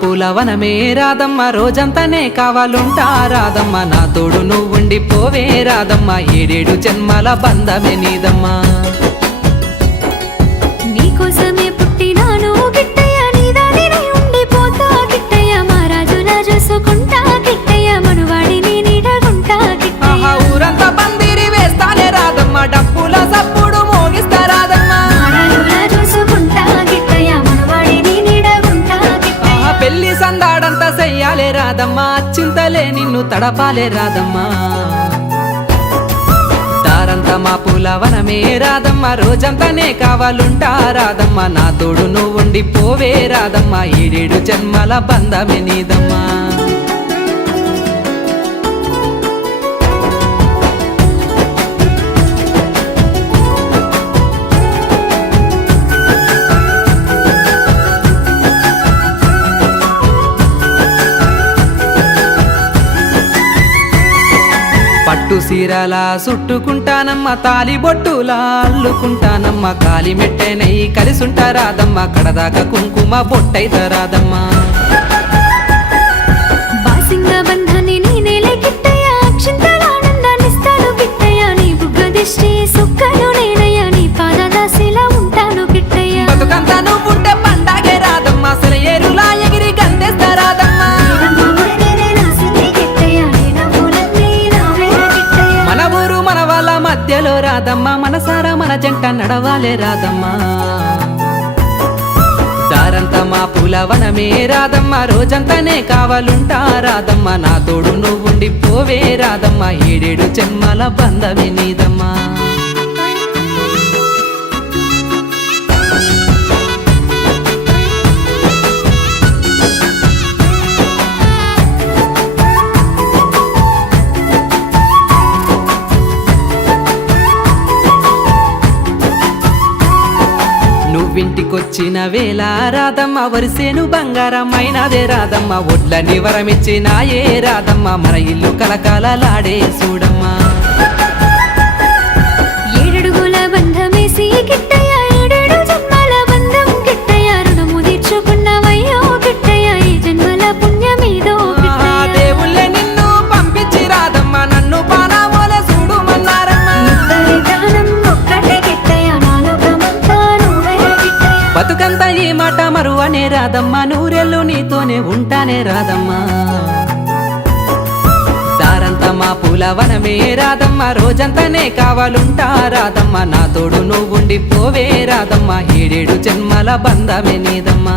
పూల వనమే రాధమ్మ రోజంతానే కావాలుంటా రాధమ్మ నా తోడు నువ్వుండి పోవే రాధమ్మ ఏడేడు జన్మల బంధమే నీదమ్మా నీకోసమే పుట్టినాను గిట్టయ్య నీదానినే ఉండిపోతా గిట్టయ్య మహారాజులా చూసుకుంటా గిట్టయ్య మనువాడిని నీడగుంటా గిట్టయ్య ఊరంతా పందిరి వేస్తానే రాధమ్మ డప్పుల సప్పుడు మోగిస్తా రాధమ్మ మహారాజులా చూసుకుంటా గిట్టయ్య మనువాడిని నీడగుంటా గిట్టయ్య పెళ్లి సందాడంతా చెయ్యాలే రాధమ్మ చింతలే నిన్ను తడపాలే రాధమ్మ దారంతా మా పూల వనమే రాధమ్మ రోజంతానే కావాలుంటా రాధమ్మ నా తోడు నువ్వుండి పోవే రాధమ్మ ఏడేడు జన్మల బంధమే నీదమ్మా పట్టు సీరల చుట్టుకుంటానమ్మ తాలి బొట్టులా అల్లుకుంటానమ్మ కాలి మెట్టెనై కలిసుంటా రాదమ్మ కడదాకా కుంకుమ బొట్టైత రాదమ్మ బాసింగ బంధాన్ని నేనేలే గిట్టయ్య అక్షింతలానందాన్నిస్తాను గిట్టయ్య నీ బుగ్గ దిష్టి సుక్కలు నేనయ్య నీ పాదదాసిలా ఉంటాను గిట్టయ్య బతుకంతా నువ్వుంటే పండగే రాదమ్మ అసలు ఏరులా ఎగిరి గంతేస్తా రాదమ్మ మన ఊరు మన వాళ్ళ మధ్యలో రాదమ్మ మనసారా మన జంట నడవాలే రాదమ్మ దారంతా మా పూల వనమే రాదమ్మ రోజంతానే కావాలుంటా రాదమ్మ నా తోడు నువ్వుండి పోవే రాదమ్మ ఏడేడు జన్మల బంధమే నీదమ్మా నువ్వింటికొచ్చిన వేళ రాధమ్మ వరిసేను బంగారమైనదే రాధమ్మ ఒడ్లని వరమిచ్చినాయే రాధమ్మ మన ఇల్లు కలకాలలాడే చూడమ్మా ఏడడుగుల బంధమేసి గిట్టయ్య ఏడేడు జన్మల బంధం గిట్టయ్య రుణము తీర్చుకున్నవయ్యో గిట్టయ్య ఈ జన్మల పుణ్యమీదో దేవుళ్ళే నిన్ను పంపించి రాధమ్మ నన్ను పానామోలే చూడుమన్నారమ్మ బతుకంతా ఈ మాట మరువనే రాదమ్మ నూరెళ్ళు నీతోనే ఉంటానే రాదమ్మ దారంతా మా పూల వనమే రాదమ్మ రోజంతానే కావాలుంటా రాదమ్మ నా తోడు నువ్వుండి పోవే రాదమ్మ ఏడేడు జన్మల బంధమే నీదమ్మా